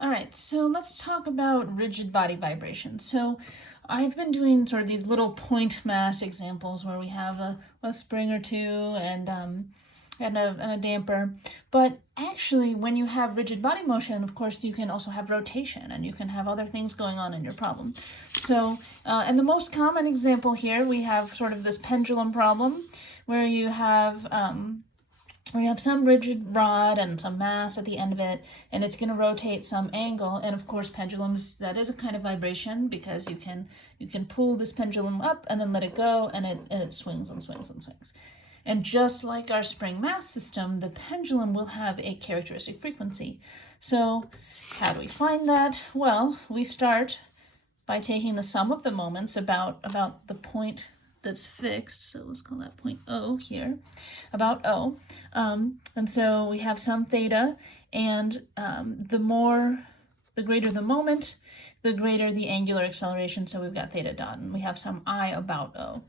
All right, so let's talk about rigid body vibration. So I've been doing sort of these little point mass examples where we have a spring or two and a damper. But actually, when you have rigid body motion, of course, you can also have rotation and you can have other things going on in your problem. So, and the most common example here, we have sort of this pendulum problem where you have some rigid rod and some mass at the end of it, and it's going to rotate some angle. And of course, pendulums, that is a kind of vibration because you can pull this pendulum up and then let it go, and it swings and swings and swings. And just like our spring mass system, the pendulum will have a characteristic frequency. So how do we find that? Well, we start by taking the sum of the moments about the point that's fixed, so let's call that point O here, about O. And so we have some theta, and the greater the moment, the greater the angular acceleration, so we've got theta dot, and we have some I about O.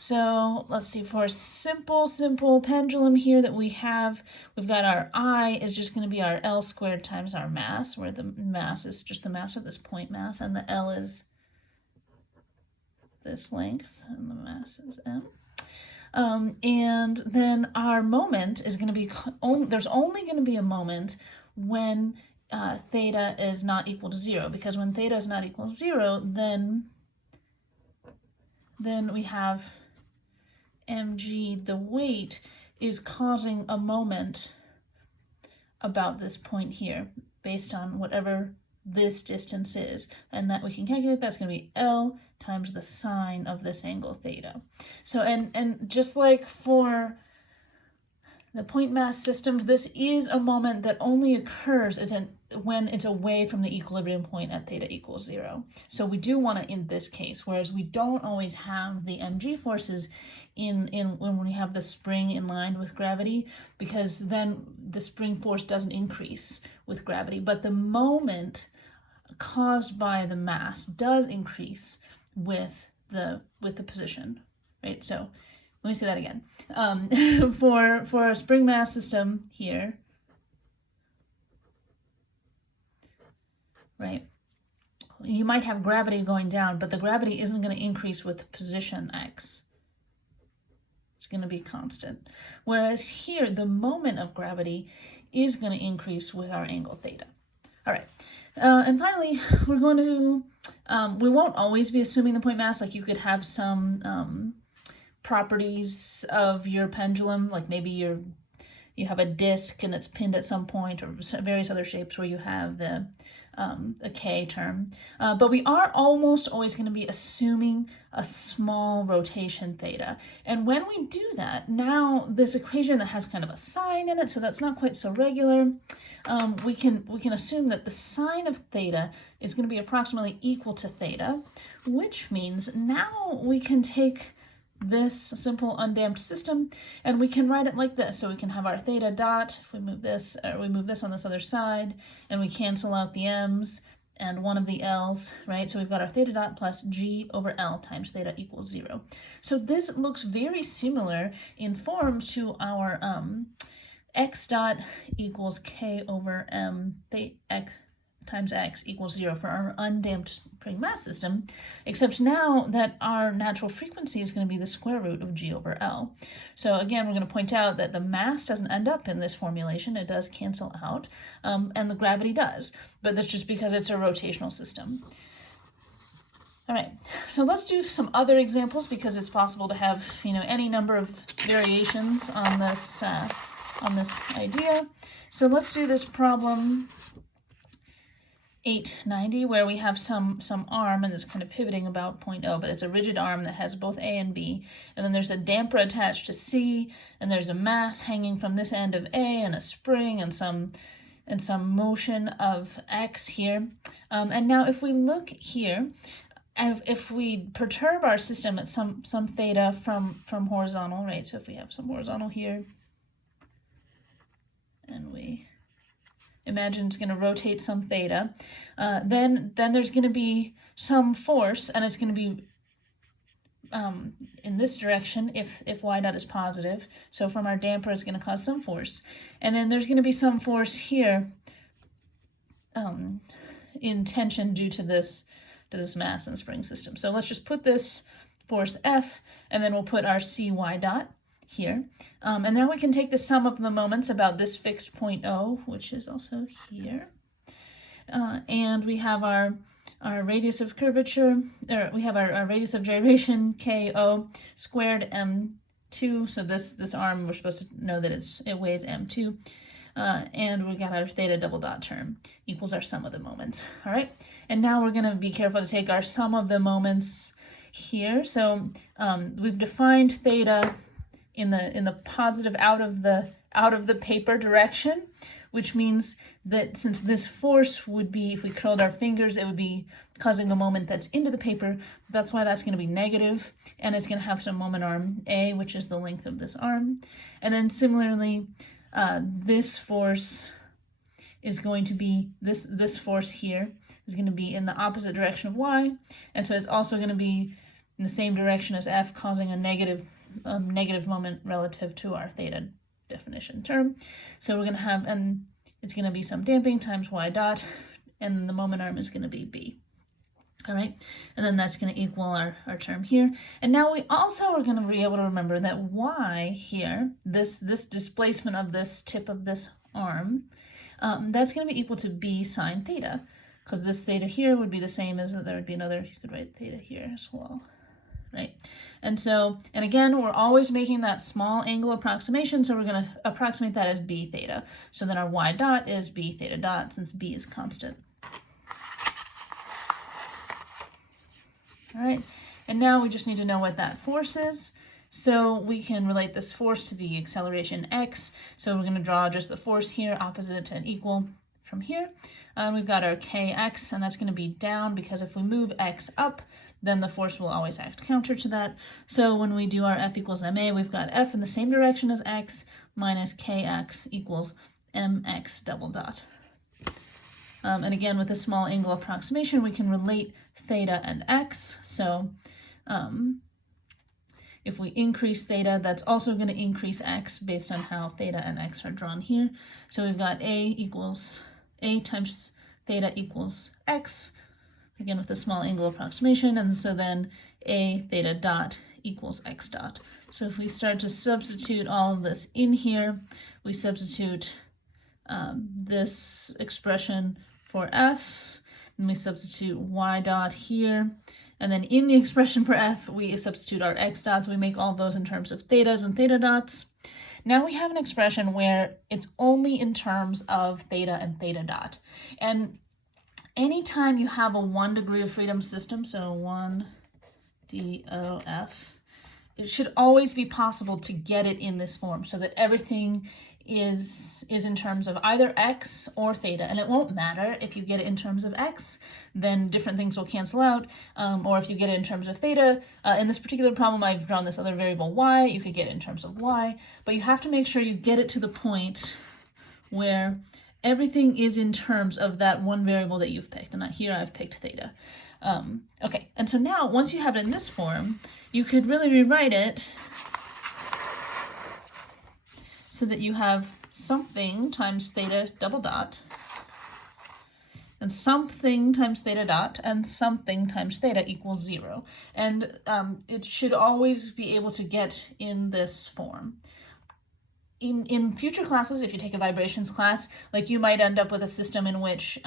So let's see, for a simple pendulum here that we've got our I is just going to be our L squared times our mass, where the mass is just the mass of this point mass, and the L is this length, and the mass is M. And then our moment is going to be, there's only going to be a moment when theta is not equal to 0, because when theta is not equal to 0, then we have mg, the weight, is causing a moment about this point here, based on whatever this distance is, and that we can calculate. That's going to be L times the sine of this angle theta. So and just like for the point mass systems, this is a moment that only occurs when it's away from the equilibrium point at theta equals 0. So we do want to in this case, whereas we don't always have the mg forces in when we have the spring in line with gravity, because then the spring force doesn't increase with gravity, but the moment caused by the mass does increase with the position, right? So let me say that again. For a spring mass system here, right, you might have gravity going down, but the gravity isn't going to increase with position x. It's going to be constant. Whereas here, the moment of gravity is going to increase with our angle theta. All right. And finally, we're going to, we won't always be assuming the point mass. Like, you could have some properties of your pendulum, like maybe you have a disc and it's pinned at some point, or various other shapes where you have the a K term. But we are almost always going to be assuming a small rotation theta. And when we do that, now this equation that has kind of a sign in it, so that's not quite so regular, we can assume that the sine of theta is going to be approximately equal to theta, which means now we can take this simple undamped system and we can write it like this. So we can have our theta dot, if we move this, or we move this on this other side, and we cancel out the m's and one of the l's, right? So we've got our theta dot plus g over L times theta equals 0. So this looks very similar in form to our x dot equals k over m theta times x equals 0 for our undamped spring mass system, except now that our natural frequency is going to be the square root of g over L. So again, we're going to point out that the mass doesn't end up in this formulation. It does cancel out, and the gravity does, but that's just because it's a rotational system. All right, so let's do some other examples, because it's possible to have, any number of variations on this idea. So let's do this problem 890, where we have some arm and it's kind of pivoting about point O, but it's a rigid arm that has both A and B, and then there's a damper attached to C, and there's a mass hanging from this end of A, and a spring, and some motion of X here. And now if we look here, if we perturb our system at some theta from horizontal, right? So if we have some horizontal here, and we imagine it's going to rotate some theta, then there's going to be some force, and it's going to be in this direction if y dot is positive. So from our damper, it's going to cause some force. And then there's going to be some force here in tension due to this mass and spring system. So let's just put this force F, and then we'll put our Cy dot here. And now we can take the sum of the moments about this fixed point O, which is also here. And we have our radius of curvature, or we have our radius of gyration, KO squared M2. So this arm, we're supposed to know that it weighs M2. And we got our theta double dot term equals our sum of the moments. All right, and now we're going to be careful to take our sum of the moments here. So we've defined theta in the positive out of the paper direction, which means that since this force would be, if we curled our fingers, it would be causing a moment that's into the paper. That's why that's going to be negative, and it's going to have some moment arm A, which is the length of this arm. And then similarly, this force is going to be, this force here is going to be in the opposite direction of y, and so it's also going to be in the same direction as F, causing a negative moment relative to our theta definition term. So we're going to have, and it's going to be some damping times y dot, and the moment arm is going to be B. All right, and then that's going to equal our term here. And now we also are going to be able to remember that y here, this displacement of this tip of this arm, that's going to be equal to B sine theta, because this theta here would be the same as, there would be another, you could write theta here as well, right? And so, and again, we're always making that small angle approximation, so we're going to approximate that as B theta. So then our y dot is B theta dot, since B is constant. All right, and now we just need to know what that force is. So we can relate this force to the acceleration x. So we're going to draw just the force here, opposite and equal from here. We've got our kx, and that's going to be down, because if we move x up, then the force will always act counter to that. So when we do our F equals ma, we've got F in the same direction as x minus kx equals mx double dot. And again, with a small angle approximation, we can relate theta and x. So if we increase theta, that's also going to increase x based on how theta and x are drawn here. So we've got A times theta equals x, again with a small angle approximation, and so then A theta dot equals x dot. So if we start to substitute all of this in here, we substitute this expression for F, and we substitute y dot here, and then in the expression for F, we substitute our x dots. We make all those in terms of thetas and theta dots. Now we have an expression where it's only in terms of theta and theta dot. And anytime you have a 1 degree of freedom system, so 1 DOF, it should always be possible to get it in this form so that everything is in terms of either x or theta, and it won't matter if you get it in terms of x, then different things will cancel out, or if you get it in terms of theta. In this particular problem, I've drawn this other variable y. You could get it in terms of y, but you have to make sure you get it to the point where everything is in terms of that one variable that you've picked, and here I've picked theta. Okay, and so now once you have it in this form, you could really rewrite it so that you have something times theta double dot, and something times theta dot, and something times theta equals 0. And it should always be able to get in this form. In future classes, if you take a vibrations class, like you might end up with a system in which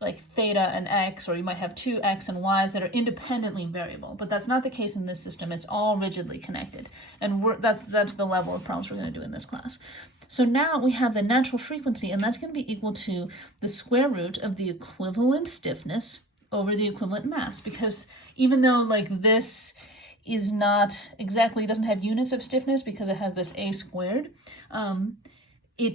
like theta and x, or you might have two x and y's that are independently variable, but that's not the case in this system. It's all rigidly connected, and that's the level of problems we're going to do in this class. So now we have the natural frequency, and that's going to be equal to the square root of the equivalent stiffness over the equivalent mass, because even though like this is not exactly, doesn't have units of stiffness because it has this a squared, we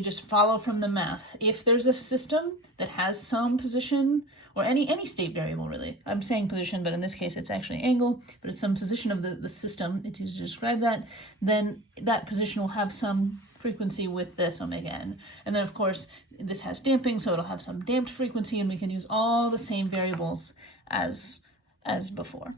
just follow from the math. If there's a system that has some position, or any state variable really, I'm saying position, but in this case it's actually angle, but it's some position of the system, it's used to describe that, then that position will have some frequency with this omega n. And then of course this has damping, so it'll have some damped frequency, and we can use all the same variables as before.